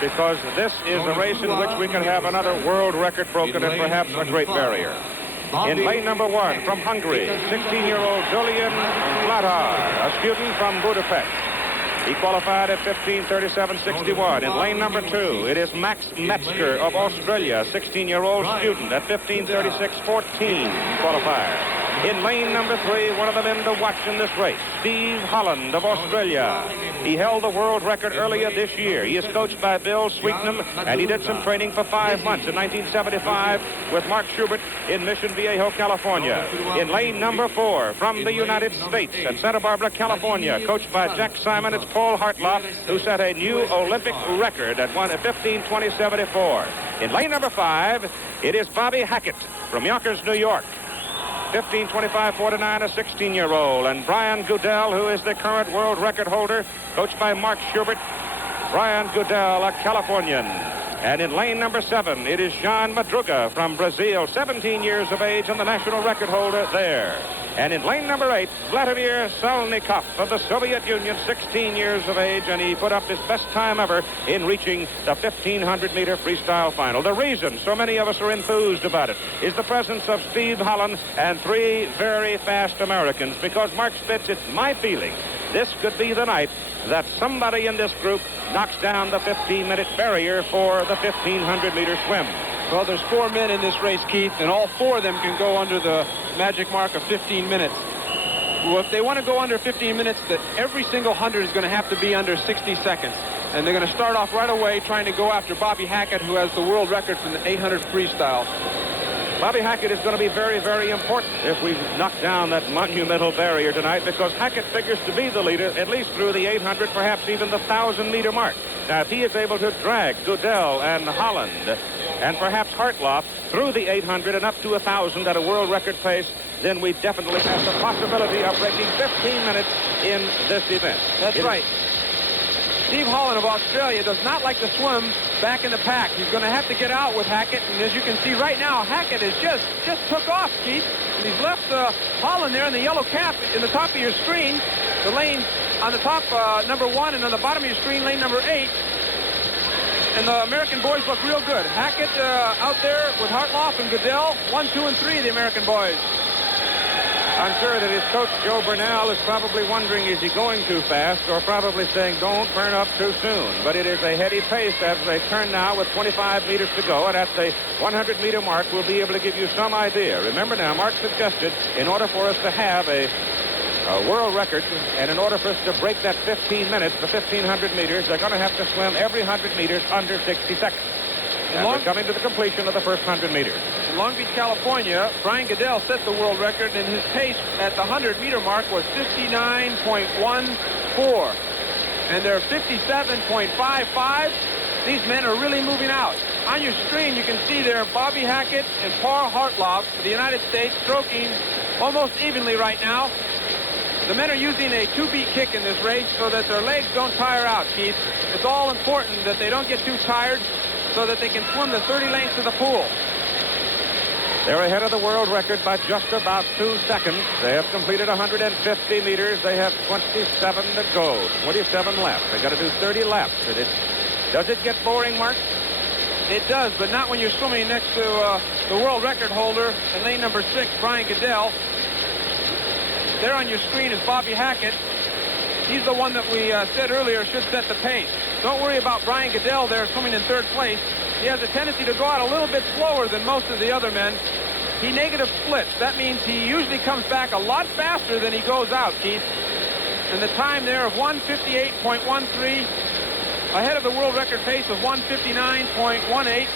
because this is a race in which we can have another world record broken and perhaps a great barrier. In lane number 1 from Hungary, 16-year-old Julian Blatar, a student from Budapest. He qualified at 15:37.61. In lane number 2, it is Max Metzger of Australia, 16-year-old student at 15:36.14 qualifier. In lane number 3, one of the men to watch in this race, Steve Holland of Australia. He held the world record earlier this year. He is coached by Bill Sweetnam, and he did some training for 5 months in 1975 with Mark Schubert in Mission Viejo, California. In lane number 4, from the United States at Santa Barbara, California, coached by Jack Simon, it's Paul Hartloff, who set a new Olympic record at 15:20.74. In lane number 5, it is Bobby Hackett from Yonkers, New York. 15:25.49, a 16-year-old. And Brian Goodell, who is the current world record holder, coached by Mark Schubert. Brian Goodell, a Californian. And in lane number 7, it is Jean Madruga from Brazil, 17 years of age and the national record holder there. And in lane number 8, Vladimir Salnikov of the Soviet Union, 16 years of age, and he put up his best time ever in reaching the 1,500-meter freestyle final. The reason so many of us are enthused about it is the presence of Steve Holland and 3 very fast Americans, because, Mark Spitz, it's my feeling this could be the night that somebody in this group knocks down the 15-minute barrier for the 1,500-meter swim. Well, there's 4 men in this race, Keith, and all 4 of them can go under the magic mark of 15 minutes. Well, if they want to go under 15 minutes, that every single 100 is going to have to be under 60 seconds. And they're going to start off right away trying to go after Bobby Hackett, who has the world record from the 800 freestyle. Bobby Hackett is going to be very, very important if we knock down that monumental barrier tonight, because Hackett figures to be the leader at least through the 800, perhaps even the 1,000-meter mark. Now, if he is able to drag Goodell and Holland and perhaps Hartloff through the 800 and up to 1,000 at a world record pace, then we definitely have the possibility of breaking 15 minutes in this event. That's right. Steve Holland of Australia does not like to swim back in the pack. He's going to have to get out with Hackett, and as you can see right now, Hackett is just took off, Keith, and he's left Holland there in the yellow cap in the top of your screen. The lane on the top, number 1, and on the bottom of your screen, lane number 8. And the American boys look real good. Hackett out there with Hartloff and Goodell, 1, 2, and 3, the American boys. I'm sure that his coach, Joe Burnell, is probably wondering, is he going too fast, or probably saying, don't burn up too soon. But it is a heady pace as they turn now with 25 meters to go, and at the 100-meter mark, we'll be able to give you some idea. Remember now, Mark suggested, in order for us to have a world record, and in order for us to break that 15 minutes, the 1,500 meters, they're going to have to swim every 100 meters under 60 seconds. And we're coming to the completion of the first 100 meters. In Long Beach, California, Brian Goodell set the world record, and his pace at the 100-meter mark was 59.14. And they're 57.55. These men are really moving out. On your screen, you can see there Bobby Hackett and Paul Hartloff of the United States stroking almost evenly right now. The men are using a 2-beat kick in this race so that their legs don't tire out, Keith. It's all important that they don't get too tired so that they can swim the 30 lengths of the pool. They're ahead of the world record by just about 2 seconds. They have completed 150 meters. They have 27 to go. 27 left. They got to do 30 laps. Does it get boring, Mark? It does, but not when you're swimming next to the world record holder in lane number 6, Brian Goodell. There on your screen is Bobby Hackett. He's the one that we said earlier should set the pace. Don't worry about Brian Goodell there swimming in 3rd place. He has a tendency to go out a little bit slower than most of the other men. He negative splits. That means he usually comes back a lot faster than he goes out, Keith. And the time there of 1:58.13, ahead of the world record pace of 1:59.18.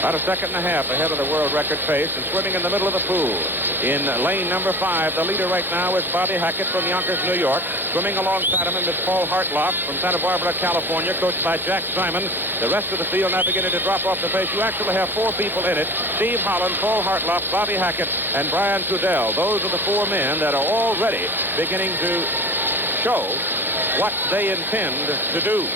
About a second and a half ahead of the world record pace, and swimming in the middle of the pool. In lane number 5, the leader right now is Bobby Hackett from Yonkers, New York. Swimming alongside him is Paul Hartloff from Santa Barbara, California, coached by Jack Simon. The rest of the field now beginning to drop off the pace. You actually have 4 people in it: Steve Holland, Paul Hartloff, Bobby Hackett, and Brian Goodell. Those are the 4 men that are already beginning to show what they intend to do.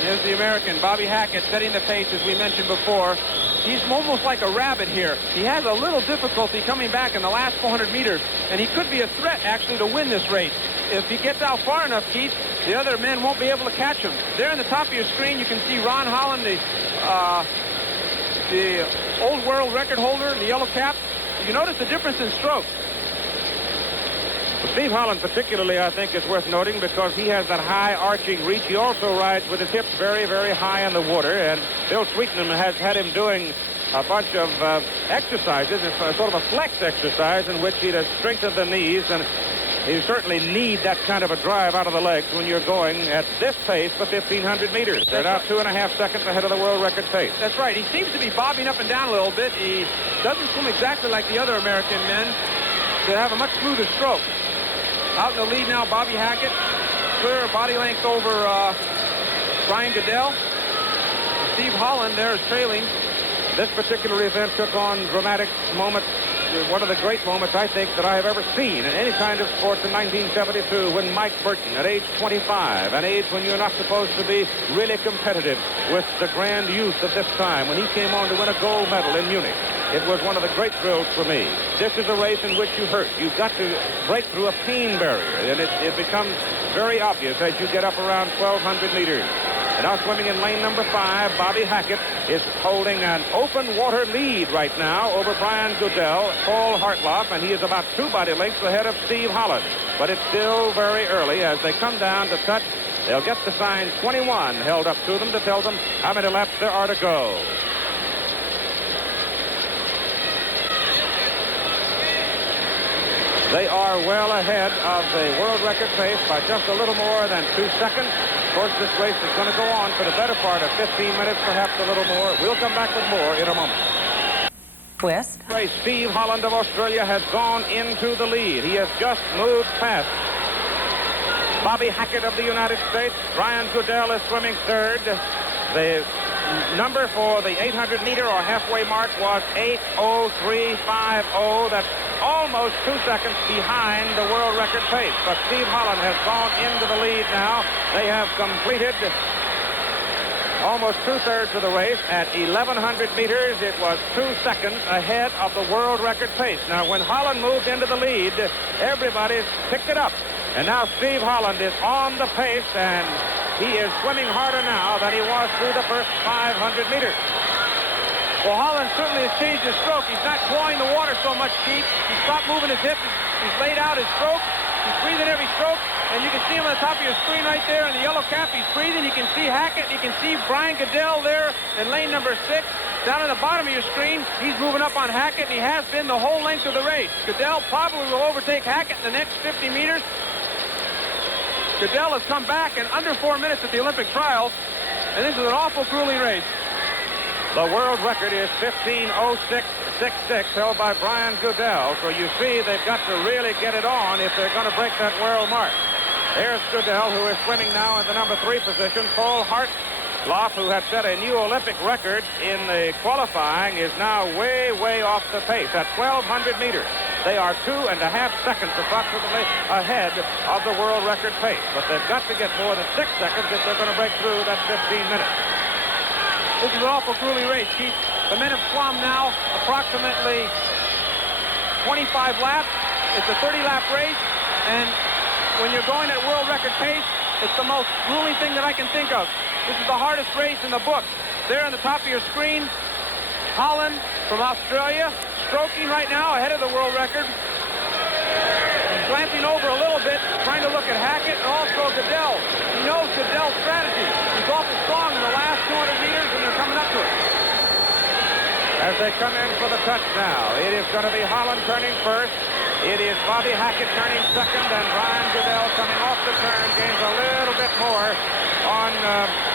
Here's the American, Bobby Hackett, setting the pace, as we mentioned before. He's almost like a rabbit here. He has a little difficulty coming back in the last 400 meters, and he could be a threat, actually, to win this race. If he gets out far enough, Keith, the other men won't be able to catch him. There on the top of your screen, you can see Ron Holland, the old world record holder in the yellow cap. You notice the difference in stroke. Well, Steve Holland particularly, I think, is worth noting because he has that high arching reach. He also rides with his hips very, very high in the water. And Bill Sweetenham has had him doing a bunch of exercises. It's sort of a flex exercise in which he does strengthen the knees. And you certainly need that kind of a drive out of the legs when you're going at this pace for 1,500 meters. They're now 2.5 seconds ahead of the world record pace. That's right. He seems to be bobbing up and down a little bit. He doesn't swim exactly like the other American men that have a much smoother stroke. Out in the lead now, Bobby Hackett. Clear body length over Brian Goodell. Steve Holland there is trailing. This particular event took on dramatic moments. One of the great moments, I think, that I have ever seen in any kind of sports in 1972 when Mike Burton, at age 25, an age when you're not supposed to be really competitive with the grand youth of this time, when he came on to win a gold medal in Munich. It was one of the great thrills for me. This is a race in which you hurt. You've got to break through a pain barrier, and it becomes very obvious as you get up around 1,200 meters. And now swimming in lane number 5, Bobby Hackett is holding an open water lead right now over Brian Goodell, Paul Hartloff, and he is about 2 body lengths ahead of Steve Holland. But it's still very early. As they come down to touch, they'll get the sign 21 held up to them to tell them how many laps there are to go. They are well ahead of the world record pace by just a little more than 2 seconds. Of course, this race is going to go on for the better part of 15 minutes, perhaps a little more. We'll come back with more in a moment. Twist. Steve Holland of Australia has gone into the lead. He has just moved past Bobby Hackett of the United States. Brian Goodell is swimming third. The number for the 800-meter or halfway mark was 8:03.50. That's almost 2 seconds behind the world record pace. But Steve Holland has gone into the lead now. They have completed almost 2/3 of the race. At 1,100 meters, it was 2 seconds ahead of the world record pace. Now, when Holland moved into the lead, everybody picked it up. And now Steve Holland is on the pace, and he is swimming harder now than he was through the first 500 meters. Well, Holland certainly has changed his stroke. He's not clawing the water so much, Keith. He's stopped moving his hips. He's laid out his stroke. He's breathing every stroke. And you can see him on the top of your screen right there in the yellow cap. He's breathing. You can see Hackett. You can see Brian Goodell there in lane number 6. Down on the bottom of your screen, he's moving up on Hackett, and he has been the whole length of the race. Goodell probably will overtake Hackett in the next 50 meters. Goodell has come back in under 4 minutes at the Olympic trials, and this is an awful grueling race. The world record is 15:06.66, held by Brian Goodell. So you see they've got to really get it on if they're going to break that world mark. There's Goodell, who is swimming now in the number 3 position. Paul Hartloff, who had set a new Olympic record in the qualifying, is now way, way off the pace at 1,200 meters. They are 2.5 seconds approximately ahead of the world record pace. But they've got to get more than 6 seconds if they're going to break through that 15 minutes. This is an awful grueling race, Keith. The men have swum now approximately 25 laps. It's a 30-lap race, and when you're going at world record pace, it's the most grueling thing that I can think of. This is the hardest race in the book. There on the top of your screen, Holland from Australia, stroking right now ahead of the world record. He's glancing over a little bit, trying to look at Hackett and also Goodell. He knows Goodell's strategy. He's awful strong in the last 200 meters, and they're coming up to it. As they come in for the touch now, it is going to be Holland turning first. It is Bobby Hackett turning second, and Brian Goodell coming off the turn gains a little bit more on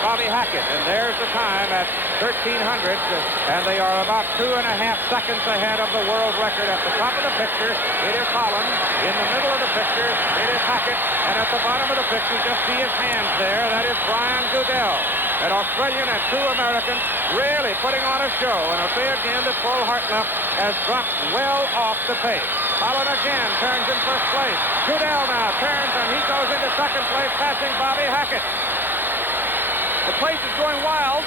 Bobby Hackett. And there's the time at 1,300, and they are about 2.5 seconds ahead of the world record. At the top of the picture, it is Holland. In the middle of the picture, it is Hackett. And at the bottom of the picture, just see his hands there. That is Brian Goodell. An Australian and 2 Americans really putting on a show. And I'll say again that Paul Hartloff has dropped well off the pace. Holland again turns in first place. Goodell now turns, and he goes into second place, passing Bobby Hackett. The place is going wild.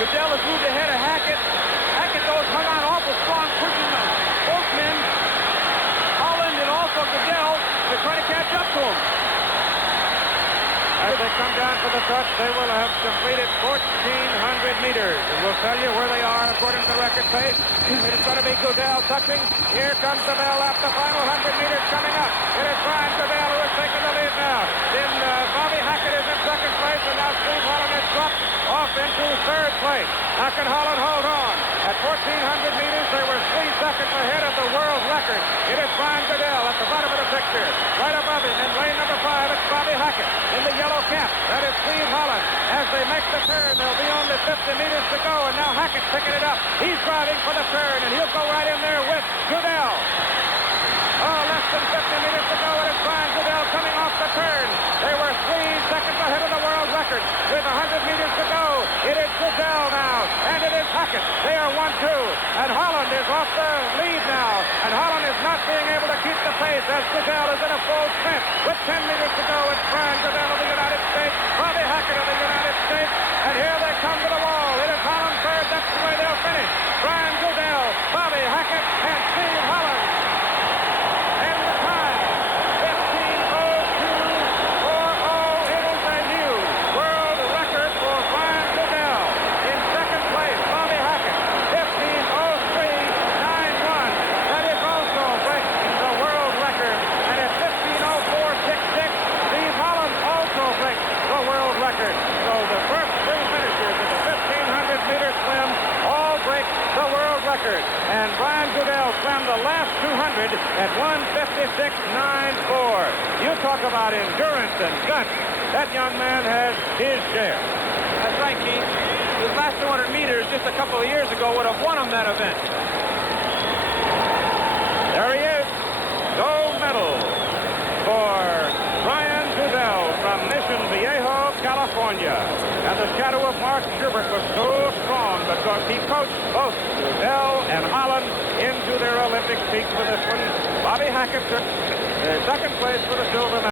Goodell has moved ahead of Hackett. Hackett, though, has hung on awful strong, pushing both men, Holland and also Goodell. They're trying to catch up to him. As they come down for the touch, they will have completed 1,400 meters. And we'll tell you where they are according to the record pace. It's going to be Goodell touching. Here comes the bell up. The final 100 meters coming up. It is Brian Goodell who is taking the lead now. Then Bobby Hackett is in second place, and now Steve Holland has dropped off into third place. Now can Holland hold on? At 1,400 meters, they were 3 seconds ahead of the world record. It is Brian Goodell at the bottom of the picture. Right above him in lane number 5, it's Bobby Hackett in the yellow cap. That is Steve Holland. As they make the turn, there'll be only 50 meters to go, and now Hackett's picking it up. He's driving for the turn, and he'll go right in there with Goodell. Oh, less than 50 meters to go, and it's Brian Goodell coming off the turn. They were 3 seconds ahead of the world record with 100 meters to go. It is Goodell now, and it is Hackett. They are 1-2, and Holland is off the lead now, and Holland is not being able to keep the pace as Goodell is in a full sprint. With 10 meters to go, it's Brian Goodell of the United States, Bobby Hackett of the United States, and here they come to the wall. It is Holland third. That's the way they'll finish. Brian Goodell, Bobby Hackett, and Steve Holland. And the time, 15:02:40. It is a new world record for Brian Goodell. In second place, Bobby Hackett, 15:03:91. That is also breaking the world record. And at 15:04:66, Steve Holland also breaks the world record. So the first 3 finishers of the 1,500-meter swim all break the world record. And Brian Goodell swam the last 200 at 1:56:94. You talk about endurance and guts. That young man has his share. That's right, Keith. His last 200 meters just a couple of years ago would have won him that event. There he is. Gold medal for Brian Goodell from Mission Viejo, California. And the shadow of Mark Schubert was so strong because he coached both Goodell and Holland into their Olympic peaks for this one. Bobby Hackett took second place for the silver medal.